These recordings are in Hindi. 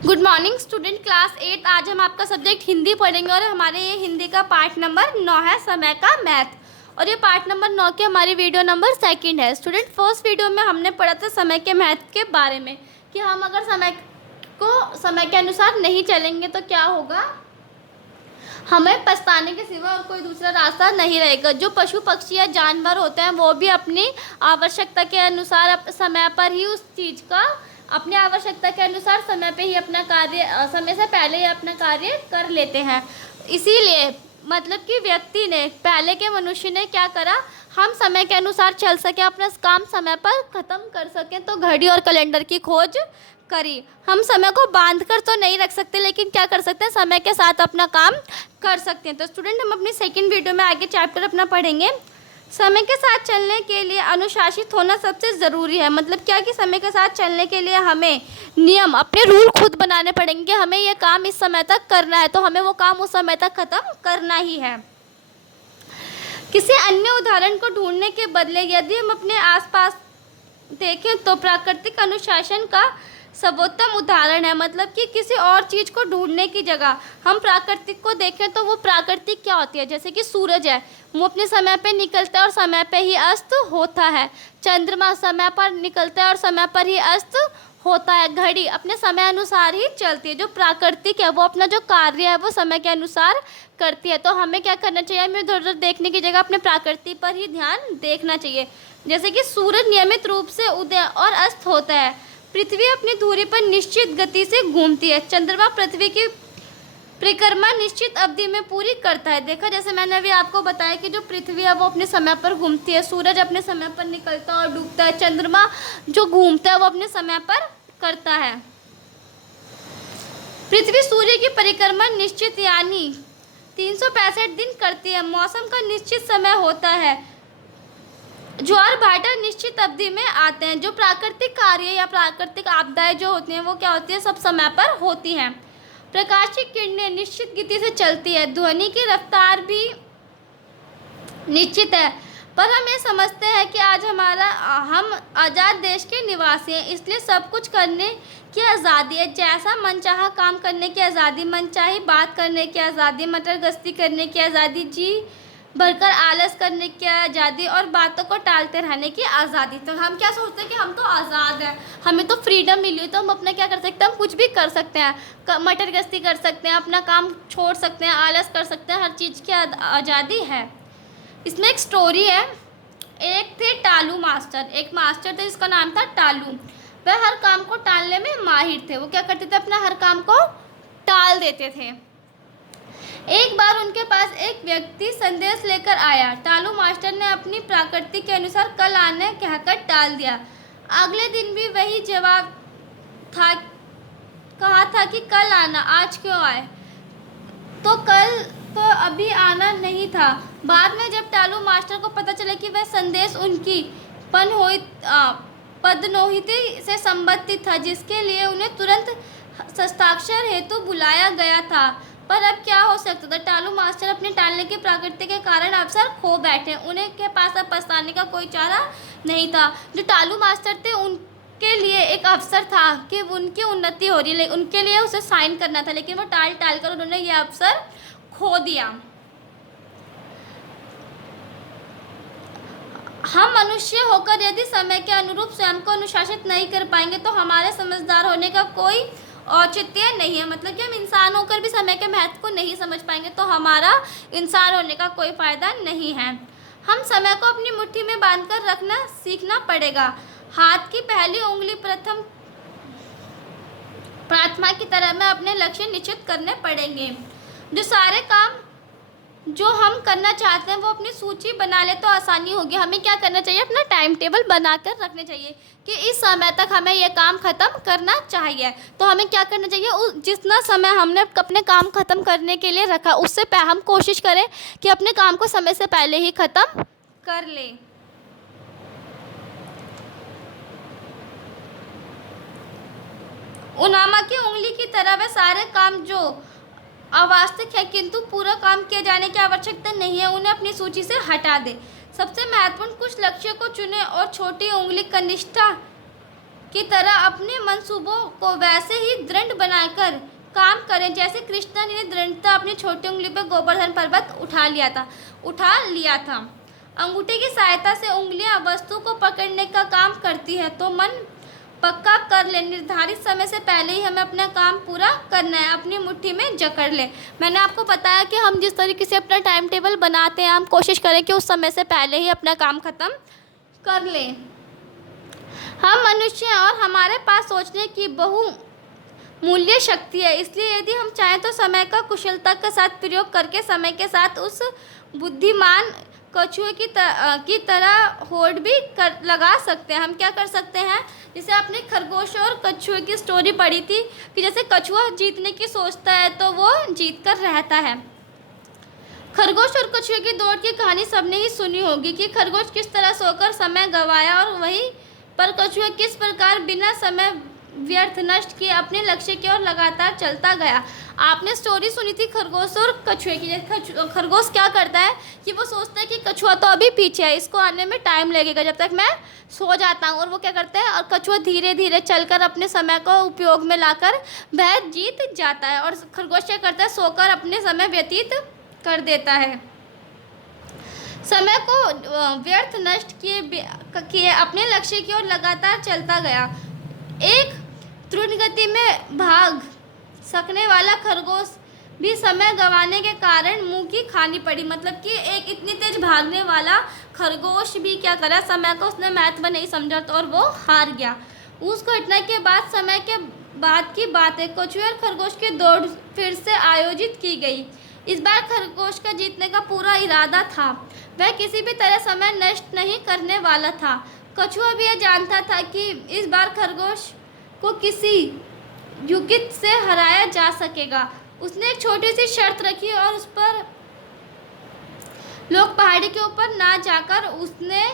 Good morning student, class 8। आज हम आपका सब्जेक्ट हिंदी पढ़ेंगे और हमारे ये हिंदी का पार्ट नंबर 9 है, समय का मैथ। और ये पार्ट नंबर 9 की हमारी वीडियो नंबर 2 है। स्टूडेंट, फर्स्ट वीडियो में हमने पढ़ा था समय के मैथ के बारे में कि हम अगर समय के अनुसार नहीं चलेंगे तो क्या होगा, हमें पछताने के सिवा और कोई दूसरा रास्ता नहीं रहेगा। जो पशु पक्षी या जानवर होते हैं वो भी अपनी आवश्यकता के अनुसार समय पर ही उस चीज़ का अपनी आवश्यकता के अनुसार समय पे ही अपना कार्य, समय से पहले ही अपना कार्य कर लेते हैं। इसीलिए मतलब कि व्यक्ति ने, पहले के मनुष्य ने क्या करा, हम समय के अनुसार चल सके, अपना काम समय पर ख़त्म कर सकें, तो घड़ी और कैलेंडर की खोज करी। हम समय को बांध कर तो नहीं रख सकते, लेकिन क्या कर सकते हैं, समय के साथ अपना काम कर सकते हैं। तो स्टूडेंट, हम अपनी सेकंड वीडियो में आगे चैप्टर अपना पढ़ेंगे। समय के साथ चलने के लिए अनुशासित होना सबसे ज़रूरी है। मतलब क्या कि समय के साथ चलने के लिए हमें नियम, अपने रूल खुद बनाने पड़ेंगे। हमें ये काम इस समय तक करना है तो हमें वो काम उस समय तक ख़त्म करना ही है। किसी अन्य उदाहरण को ढूंढने के बदले यदि हम अपने आसपास देखें तो प्राकृतिक अनुशासन का सर्वोत्तम उदाहरण है। मतलब कि किसी और चीज़ को ढूंढने की जगह हम प्राकृतिक को देखें तो वो प्राकृतिक क्या होती है, जैसे कि सूरज है, वो अपने समय पे निकलता है और समय पे ही अस्त होता है। चंद्रमा समय पर निकलता है और समय पर ही अस्त होता है। घड़ी अपने समय अनुसार ही चलती है। जो प्राकृतिक है वो अपना जो कार्य है वो समय के अनुसार करती है। तो हमें क्या करना चाहिए, हमें इधर उधर देखने की जगह अपने प्रकृति पर ही ध्यान देखना चाहिए। जैसे कि सूरज नियमित रूप से उदय और अस्त होता है। पृथ्वी अपनी धुरी पर निश्चित गति से घूमती है। चंद्रमा पृथ्वी की परिक्रमा निश्चित अवधि में पूरी करता है। देखा, जैसे मैंने अभी आपको बताया कि जो पृथ्वी है वो अपने समय पर घूमती है, सूरज अपने समय पर निकलता और डूबता है, चंद्रमा जो घूमता है वो अपने समय पर करता है। पृथ्वी सूर्य की परिक्रमा निश्चित यानी 365 दिन करती है। मौसम का निश्चित समय होता है। ज्वार भाटा निश्चित अवधि में आते हैं। जो प्राकृतिक कार्य या प्राकृतिक आपदाएं जो होती हैं वो क्या होती है, सब समय पर होती हैं। प्रकाश की किरणें निश्चित गति से चलती है। ध्वनि की रफ्तार भी निश्चित है। पर हम ये समझते हैं कि आज हम आज़ाद देश के निवासी हैं, इसलिए सब कुछ करने की आज़ादी है। जैसा मनचाहा काम करने की आज़ादी, मनचाही बात करने की आज़ादी, मटर गश्ती करने की आज़ादी, जी भरकर आलस करने की आज़ादी और बातों को टालते रहने की आज़ादी। तो हम क्या सोचते हैं कि हम तो आज़ाद हैं, हमें तो फ्रीडम मिली, तो हम अपना क्या कर सकते हैं, हम कुछ भी कर सकते हैं, मटर गश्ती कर सकते हैं, अपना काम छोड़ सकते हैं, आलस कर सकते हैं, हर चीज़ की आज़ादी है। इसमें एक स्टोरी है। एक थे टालू मास्टर, एक मास्टर थे जिसका नाम था टालू। वह हर काम को टालने में माहिर थे। वो क्या करते थे, अपना हर काम को टाल देते थे। एक बार उनके पास एक व्यक्ति संदेश लेकर आया। टालू मास्टर ने अपनी प्रकृति के अनुसार कल आने कहकर टाल दिया। अगले दिन भी वही जवाब था, कहा था कि कल आना, आज क्यों आए, तो कल तो अभी आना नहीं था। बाद में जब टालू मास्टर को पता चला कि वह संदेश उनकी पदोन्नति से संबंधित था, जिसके लिए उन्हें तुरंत हस्ताक्षर हेतु बुलाया गया था, पर अब क्या हो सकता था। टालू मास्टर अपने टालने की प्रकृति के कारण अवसर खो बैठे। उन्हें के पास अब पछताने का कोई चारा नहीं था। जो टालू मास्टर थे उनके लिए एक अवसर था कि उनकी उन्नति हो रही है, उनके लिए उसे साइन करना था, लेकिन वो टाल कर उन्होंने ये अवसर खो दिया। हम मनुष्य होकर यदि समय के अनुरूप स्वयं को अनुशासित नहीं कर पाएंगे तो हमारे समझदार होने का कोई औचित्य नहीं है। मतलब कि हम इंसान होकर भी समय के महत्व को नहीं समझ पाएंगे तो हमारा इंसान होने का कोई फ़ायदा नहीं है। हम समय को अपनी मुट्ठी में बांधकर रखना सीखना पड़ेगा। हाथ की पहली उंगली प्रार्थना की तरह में अपने लक्ष्य निश्चित करने पड़ेंगे। जो सारे काम जो हम करना चाहते हैं वो अपनी सूची बना ले तो आसानी होगी। हमें क्या करना चाहिए, अपना टाइम टेबल बनाकर रखने चाहिए कि इस समय तक हमें ये काम ख़त्म करना चाहिए। तो हमें क्या करना चाहिए, जितना समय हमने अपने काम ख़त्म करने के लिए रखा उससे हम कोशिश करें कि अपने काम को समय से पहले ही ख़त्म कर लें। उनामा की उंगली की तरह वे सारे काम जो अवास्तविक है किंतु पूरा काम किए जाने की आवश्यकता नहीं है, उन्हें अपनी सूची से हटा दें। सबसे महत्वपूर्ण कुछ लक्ष्यों को चुनें और छोटी उंगली कनिष्ठा की तरह अपने मंसूबों को वैसे ही दृढ़ बनाकर काम करें जैसे कृष्णा ने दृढ़ता अपनी छोटी उंगली पर गोवर्धन पर्वत उठा लिया था। अंगूठे की सहायता से उंगलियां वस्तु को पकड़ने का काम करती है, तो मन पक्का कर ले। निर्धारित समय से पहले ही हमें अपना काम पूरा करना है, अपनी मुट्ठी में जकड़ ले। मैंने आपको बताया कि हम जिस तरीके से अपना टाइम टेबल बनाते हैं, हम कोशिश करें कि उस समय से पहले ही अपना काम ख़त्म कर लें। हम मनुष्य हैं और हमारे पास सोचने की बहुमूल्य शक्ति है, इसलिए यदि हम चाहें तो समय का कुशलता के साथ प्रयोग करके समय के साथ उस बुद्धिमान कछुए की तरह होड़ भी लगा सकते हैं। हम क्या कर सकते हैं, जैसे आपने खरगोश और कछुए की स्टोरी पढ़ी थी कि जैसे कछुआ जीतने की सोचता है तो वो जीत कर रहता है। खरगोश और कछुए की दौड़ की कहानी सबने ही सुनी होगी कि खरगोश किस तरह सोकर समय गंवाया और वहीं पर कछुआ किस प्रकार बिना समय व्यर्थ नष्ट किए अपने लक्ष्य की ओर लगातार चलता गया। आपने स्टोरी सुनी थी खरगोश और कछुए की। खरगोश क्या करता है कि वो सोचता है कि कछुआ तो अभी पीछे है, इसको आने में टाइम लगेगा, जब तक मैं सो जाता हूँ। और वो क्या करता है, और कछुआ धीरे धीरे चलकर अपने समय को उपयोग में लाकर वह जीत जाता है। और खरगोश क्या करता है, सोकर अपने समय व्यतीत कर देता है। समय को व्यर्थ नष्ट किए अपने लक्ष्य की ओर लगातार चलता गया। एक द्रुत गति में भाग सकने वाला खरगोश भी समय गंवाने के कारण मुंह की खानी पड़ी। मतलब कि एक इतनी तेज भागने वाला खरगोश भी क्या करा, समय को उसने महत्व नहीं समझा और वो हार गया। उस घटना के बाद समय के बाद की बात है, कछुए और खरगोश की दौड़ फिर से आयोजित की गई। इस बार खरगोश का जीतने का पूरा इरादा था, वह किसी भी तरह समय नष्ट नहीं करने वाला था। कछुआ भी यह जानता था कि इस बार खरगोश को किसी युक्ति से हराया जा सकेगा। उसने एक छोटी सी शर्त रखी और उस पर लोग पहाड़ी के ऊपर ना जाकर उसने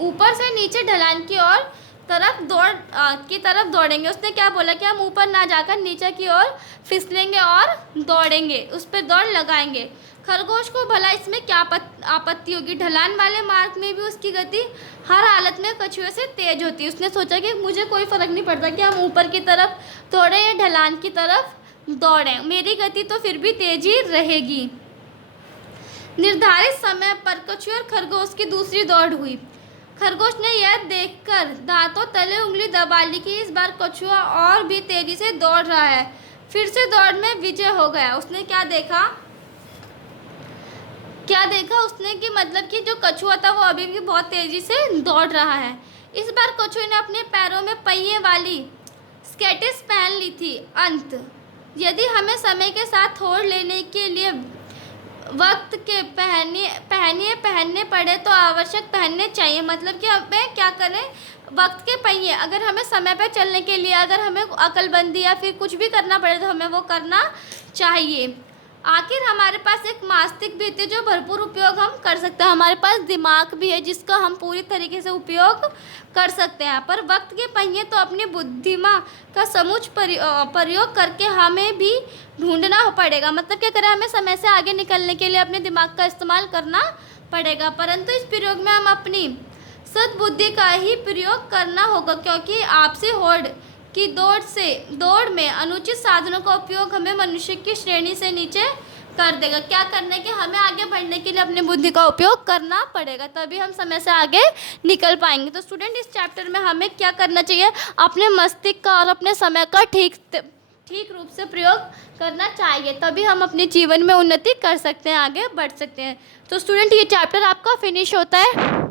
ऊपर से नीचे ढलान की तरफ दौड़ेंगे। उसने क्या बोला कि हम ऊपर ना जाकर नीचे की ओर फिसलेंगे और दौड़ेंगे, उस पर दौड़ लगाएंगे। खरगोश को भला इसमें क्या आपत्ति होगी, ढलान वाले मार्ग में भी उसकी गति हर हालत में कछुए से तेज होती है। उसने सोचा कि मुझे कोई फ़र्क नहीं पड़ता कि हम ऊपर की तरफ दौड़ें या ढलान की तरफ दौड़ें, मेरी गति तो फिर भी तेज ही रहेगी। निर्धारित समय पर कछुए और खरगोश की दूसरी दौड़ हुई। खरगोश ने यह देखकर दांतों तले उंगली दबा ली कि इस बार कछुआ और भी तेजी से दौड़ रहा है। फिर से दौड़ में विजय हो गया। उसने क्या देखा उसने कि मतलब कि जो कछुआ था वो अभी भी बहुत तेजी से दौड़ रहा है। इस बार कछुए ने अपने पैरों में पहिए वाली स्केटिस पहन ली थी। अंत यदि हमें समय के साथ होड़ लेने के लिए वक्त के पहनने पड़े तो आवश्यक पहनने चाहिए। मतलब कि हमें क्या करें, वक्त के पहिए, अगर हमें समय पर चलने के लिए अगर हमें अकलबंदी या फिर कुछ भी करना पड़े तो हमें वो करना चाहिए। आखिर हमारे पास एक मस्तिष्क भी है जो भरपूर उपयोग हम कर सकते हैं। हमारे पास दिमाग भी है जिसका हम पूरी तरीके से उपयोग कर सकते हैं। पर वक्त के पहिए तो अपनी बुद्धिमा का समूच प्रयोग करके हमें भी ढूंढना पड़ेगा। मतलब क्या करें, हमें समय से आगे निकलने के लिए अपने दिमाग का इस्तेमाल करना पड़ेगा, परंतु इस प्रयोग में हम अपनी सद्बुद्धि का ही प्रयोग करना होगा, क्योंकि आपसी होड़ की दौड़ में अनुचित साधनों का उपयोग हमें मनुष्य की श्रेणी से नीचे कर देगा। क्या करने के, हमें आगे बढ़ने के लिए अपनी बुद्धि का उपयोग करना पड़ेगा, तभी हम समय से आगे निकल पाएंगे। तो स्टूडेंट, इस चैप्टर में हमें क्या करना चाहिए, अपने मस्तिष्क का और अपने समय का ठीक रूप से प्रयोग करना चाहिए, तभी हम अपने जीवन में उन्नति कर सकते हैं, आगे बढ़ सकते हैं। तो स्टूडेंट, ये चैप्टर आपका फिनिश होता है।